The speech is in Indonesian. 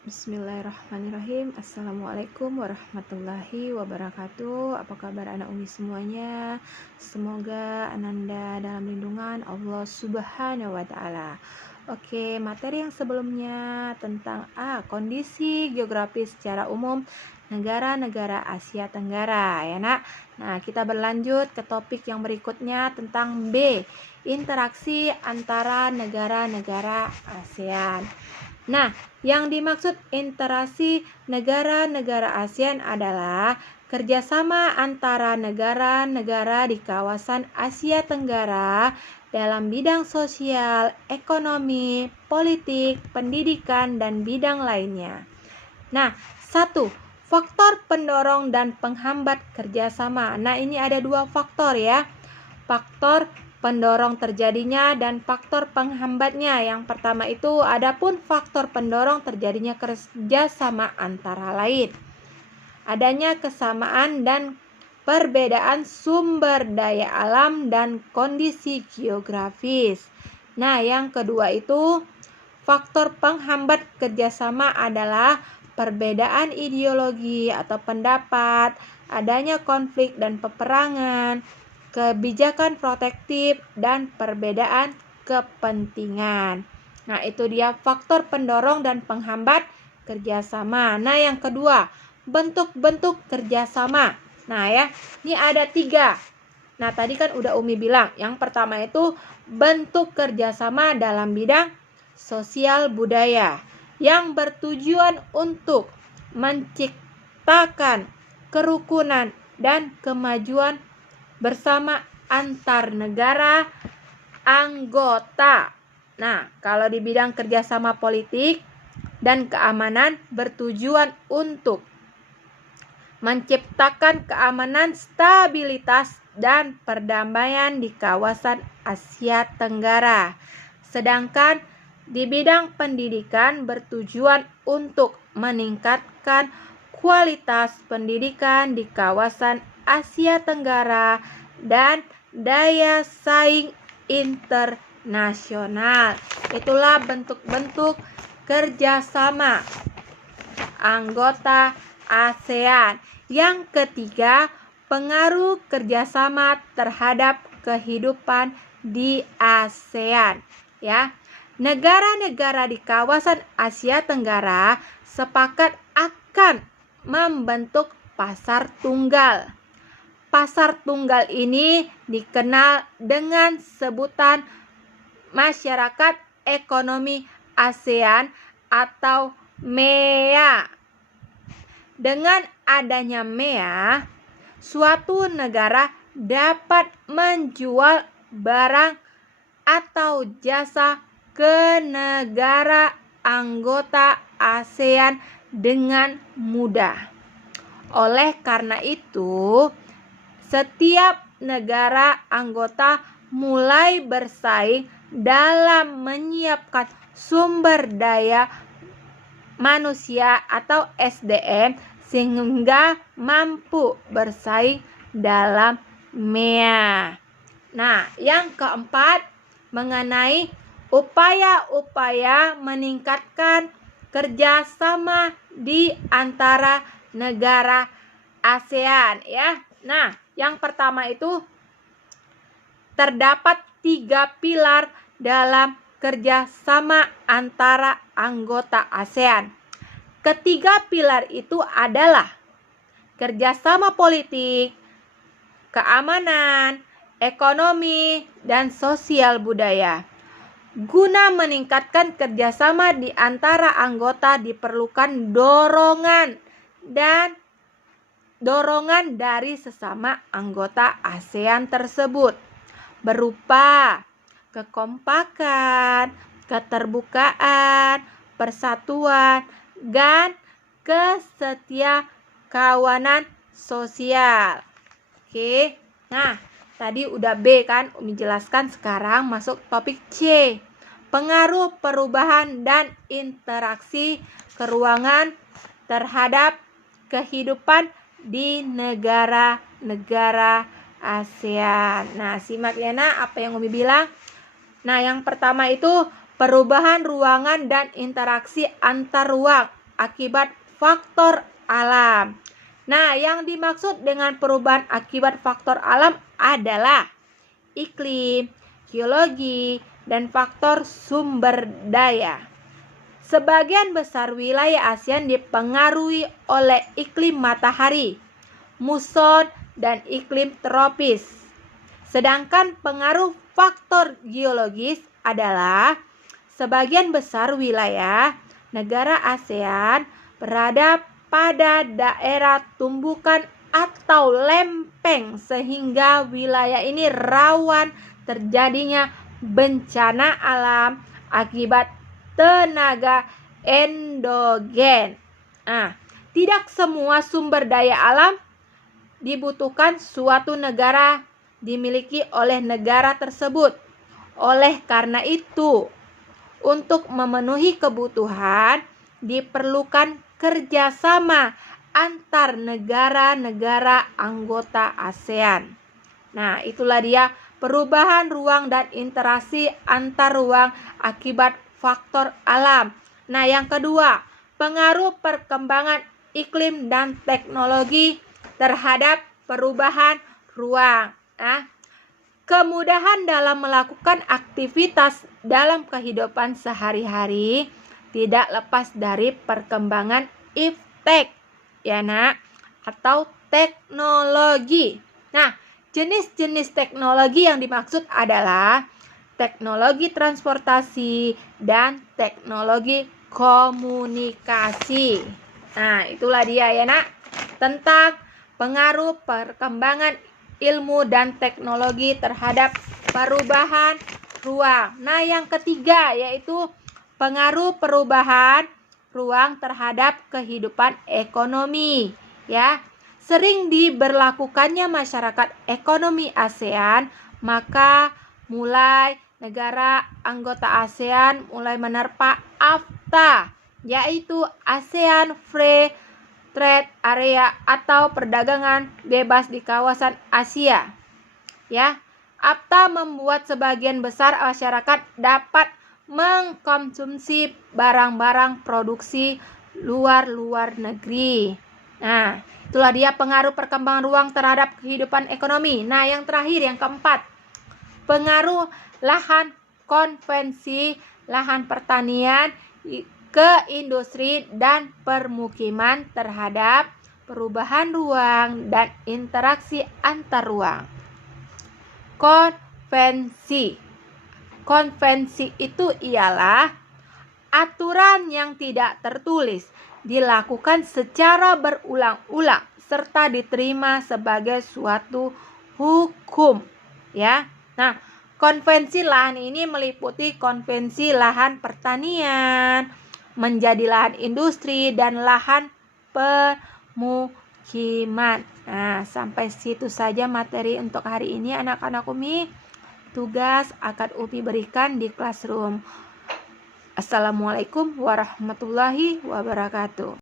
Bismillahirrahmanirrahim. Assalamualaikum warahmatullahi wabarakatuh. Apa kabar anak Umi semuanya? Semoga Ananda dalam lindungan Allah Subhanahu wa Ta'ala. Oke, materi yang sebelumnya tentang kondisi geografis secara umum negara-negara Asia Tenggara, ya nak. Nah, kita berlanjut ke topik yang berikutnya tentang B, interaksi antara negara-negara ASEAN. Nah, yang dimaksud interaksi negara-negara ASEAN adalah kerjasama antara negara-negara di kawasan Asia Tenggara dalam bidang sosial, ekonomi, politik, pendidikan, dan bidang lainnya. Nah, 1. Faktor pendorong dan penghambat kerjasama. Nah, ini ada 2 faktor ya. Faktor pendorong terjadinya dan faktor penghambatnya. Yang pertama itu adapun faktor pendorong terjadinya kerjasama antara lain adanya kesamaan dan perbedaan sumber daya alam dan kondisi geografis. Nah, yang kedua itu faktor penghambat kerjasama adalah perbedaan ideologi atau pendapat, adanya konflik dan peperangan, kebijakan protektif, dan perbedaan kepentingan. Nah, itu dia faktor pendorong dan penghambat kerjasama. Nah, yang kedua, bentuk-bentuk kerjasama. Nah ya, ini ada 3. Nah, tadi kan udah Umi bilang, yang pertama itu bentuk kerjasama dalam bidang sosial budaya yang bertujuan untuk menciptakan kerukunan dan kemajuan bersama antar negara anggota. Nah, kalau di bidang kerjasama politik dan keamanan bertujuan untuk menciptakan keamanan, stabilitas, dan perdamaian di kawasan Asia Tenggara. Sedangkan di bidang pendidikan bertujuan untuk meningkatkan kualitas pendidikan di kawasan Asia Tenggara dan daya saing internasional. Itulah bentuk-bentuk kerjasama anggota ASEAN. Yang ketiga, pengaruh kerjasama terhadap kehidupan di ASEAN. Ya, negara-negara di kawasan Asia Tenggara sepakat akan membentuk pasar tunggal. Pasar tunggal ini dikenal dengan sebutan Masyarakat Ekonomi ASEAN atau MEA. Dengan adanya MEA, suatu negara dapat menjual barang atau jasa ke negara anggota ASEAN dengan mudah. Oleh karena itu, setiap negara anggota mulai bersaing dalam menyiapkan sumber daya manusia atau SDM sehingga mampu bersaing dalam MEA. Nah, yang keempat mengenai upaya-upaya meningkatkan kerjasama di antara negara ASEAN ya. Nah, yang pertama itu terdapat 3 pilar dalam kerjasama antara anggota ASEAN. Ketiga pilar itu adalah kerjasama politik, keamanan, ekonomi, dan sosial budaya. Guna meningkatkan kerjasama di antara anggota diperlukan dorongan dari sesama anggota ASEAN tersebut berupa kekompakan, keterbukaan, persatuan, dan kesetiakawanan sosial. Oke, nah tadi udah B kan Umi jelaskan, sekarang masuk topik C. Pengaruh perubahan dan interaksi keruangan terhadap kehidupan di negara-negara ASEAN. Nah, simak ya nak apa yang Umi bilang. Nah, yang pertama itu perubahan ruangan dan interaksi antar ruang akibat faktor alam. Nah, yang dimaksud dengan perubahan akibat faktor alam adalah iklim, geologi, dan faktor sumber daya. Sebagian besar wilayah ASEAN dipengaruhi oleh iklim matahari, muson, dan iklim tropis. Sedangkan pengaruh faktor geologis adalah sebagian besar wilayah negara ASEAN berada pada daerah tumbukan atau lempeng sehingga wilayah ini rawan terjadinya bencana alam akibat tenaga endogen. Tidak semua sumber daya alam dibutuhkan suatu negara dimiliki oleh negara tersebut. Oleh karena itu, untuk memenuhi kebutuhan diperlukan kerjasama antar negara-negara anggota ASEAN. Nah, itulah dia perubahan ruang dan interaksi antar ruang akibat faktor alam. Nah, yang kedua, pengaruh perkembangan iklim dan teknologi terhadap perubahan ruang. Kemudahan dalam melakukan aktivitas dalam kehidupan sehari-hari tidak lepas dari perkembangan iptek, ya nak, atau teknologi. Nah, jenis-jenis teknologi yang dimaksud adalah teknologi transportasi dan teknologi komunikasi. Nah, itulah dia ya nak, tentang pengaruh perkembangan ilmu dan teknologi terhadap perubahan ruang. Nah, yang ketiga yaitu pengaruh perubahan ruang terhadap kehidupan ekonomi, ya. Sering diberlakukannya masyarakat ekonomi ASEAN, maka mulai negara anggota ASEAN mulai menerpa AFTA, yaitu ASEAN Free Trade Area atau perdagangan bebas di kawasan Asia. Ya, AFTA membuat sebagian besar masyarakat dapat mengkonsumsi barang-barang produksi luar negeri. Nah, itulah dia pengaruh perkembangan ruang terhadap kehidupan ekonomi. Nah, yang terakhir, yang keempat, pengaruh lahan konvensi, lahan pertanian ke industri dan permukiman terhadap perubahan ruang dan interaksi antar ruang. Konvensi itu ialah aturan yang tidak tertulis, dilakukan secara berulang-ulang serta diterima sebagai suatu hukum, ya. Nah, konvensi lahan ini meliputi konvensi lahan pertanian, menjadi lahan industri, dan lahan pemukiman. Nah, sampai situ saja materi untuk hari ini anak-anak Umi. Tugas akan Umi berikan di classroom. Assalamualaikum warahmatullahi wabarakatuh.